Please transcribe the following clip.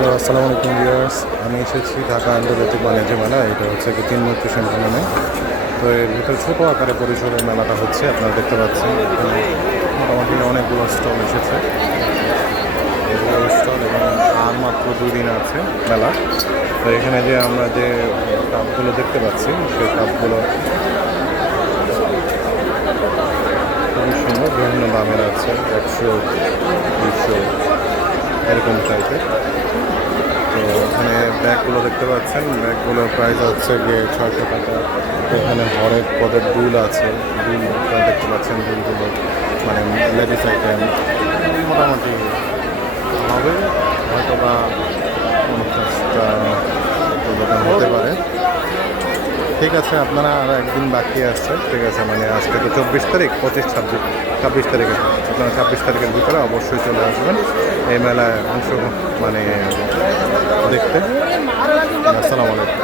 Hello, আসসালামু আলাইকুম viewers. আমি এসেছি ঢাকা আন্তর্জাতিক বাণিজ্য মেলা। এটা হচ্ছে কি 3 লোকেশন নামে। তো এর ভিতরে ছোটো আকারে পরিসরে মেলাটা হচ্ছে, আপনারা দেখতে পাচ্ছেন। এখানে মোটামুটি অনেকগুলো স্টল এসেছে, এগুলো স্টল, এবং আর মাত্র 2 দিন আছে মেলা। তো এখানে যে আমরা যে কাপগুলো দেখতে পাচ্ছি, সেই কাপগুলো খুবই সুন্দর, বিভিন্ন দামের আছে, 100, 200 এরকম টাইপের। তো এখানে ব্যাগগুলো দেখতে পাচ্ছেন, ব্যাগগুলোর প্রাইস হচ্ছে গিয়ে 600 টাকা। এখানে হরেক পদের দুল আছে, দুল আপনারা দেখতে পাচ্ছেন, দুলগুলো মানে লেডিস আইটেম মোটামুটি হবে, হয়তো বা 50টা দোকান হতে পারে। ঠিক আছে, আপনারা আরও একদিন বাকি আসছে, ঠিক আছে, মানে আজকে তো 24 তারিখ, 25, 26 তারিখে, আপনারা 26 তারিখের ভিতরে অবশ্যই চলে আসবেন এই মেলায় অংশ মানে দেখতে। আসসালামু আলাইকুম।